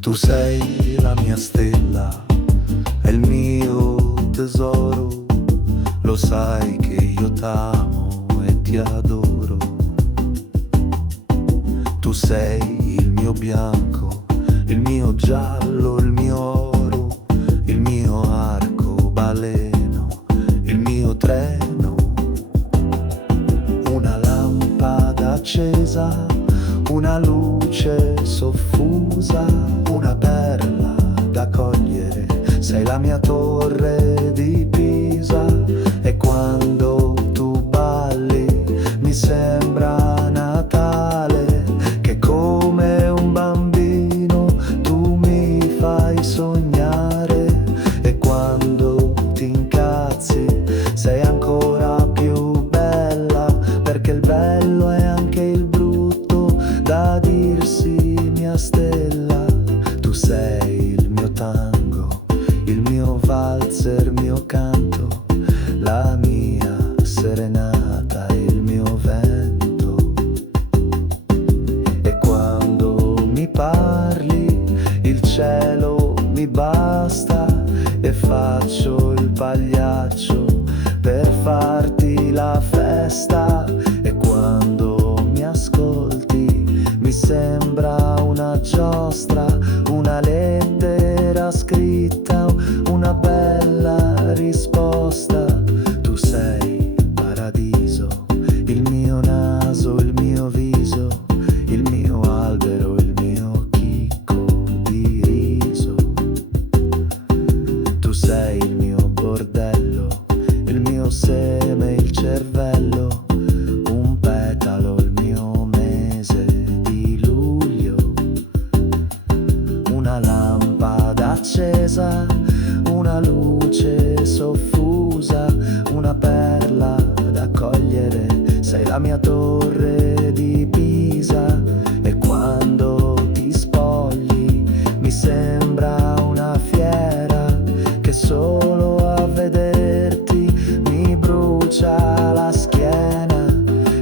Tu sei la mia stella, è il mio tesoro, lo sai che io t'amo e ti adoro. Tu sei il mio bianco, il mio giallo, il mio oro, il mio arcobaleno, il mio treno, una lampada accesa, una luce soffusa, una perla da cogliere, sei la mia torre di Pisa. E quando tu balli mi sembra Natale, che come un bambino tu mi fai sognare. E quando ti incazzi sei ancora più bella, perché il bello è anche il brutto da dirsi, mia stella. Tu sei il mio tango, il mio valzer, mio canto, la mia serenata, il mio vento. E quando mi parli il cielo mi basta, e faccio il pagliaccio per farti la festa. E quando mi ascolti mi sembra una giostra, una lettera scritta, una bella risposta. Tu sei il paradiso, il mio naso, il mio viso, il mio albero, il mio chicco di riso. Tu sei il mio bordello, il mio seme, il cervello, un petalo, il mio mese di luglio, una lampada accesa, una luce soffusa, una perla da cogliere, sei la mia torre di Pisa. E quando ti spogli mi sembra una fiera, che solo a vederti mi brucia la schiena.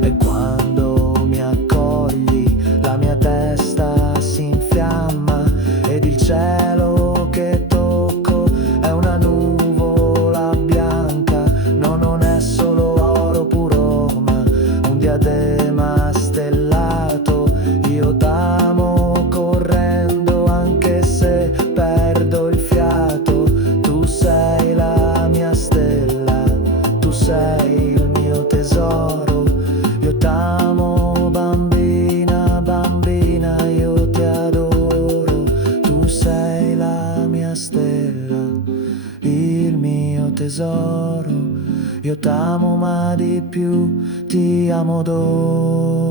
E quando mi accogli la mia testa si infiamma, ed il cielo che tocco è una nuvola bianca. No, non è solo oro puro, ma un diadema stellato. Io t'amo correndo anche se perdo il fiato. Tu sei la mia stella, tu sei il mio tesoro. Io t'amo bambina, bambina, io ti adoro. Tu sei la mia stella, il mio tesoro. Io t'amo ma di più ti amo d'oro.